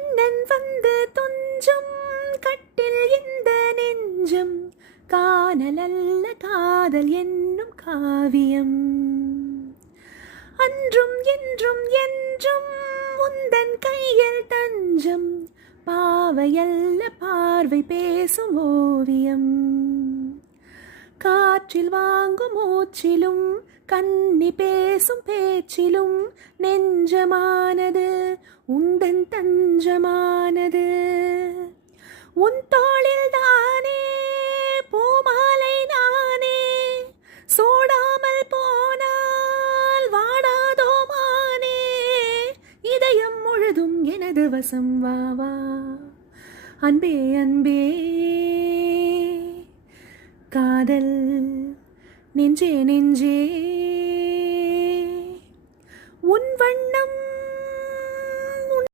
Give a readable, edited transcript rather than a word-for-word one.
கண்ணன் வந்து துஞ்சும் கட்டில் இந்த நெஞ்சம் காணலல்ல காதல் என்னும் காவியம். அன்றும் என்றும் என்றும் உந்தன் கையில் தஞ்சம் பாவையல்ல பார்வை பேசும் ஓவியம். காற்றில் வாங்கும் மூச்சிலும் கண்ணி பேசும் பேச்சிலும் நெஞ்சமானது உந்தன் தஞ்சமானது. உன் தோளில் தானே பூமாலை நானே சூடாமல் போனால் வாடாதோ மானே. இதயம் முழுதும் எனது வசம் வா வா அன்பே அன்பே. காதல் நெஞ்சே நெஞ்சே உன் வண்ணம்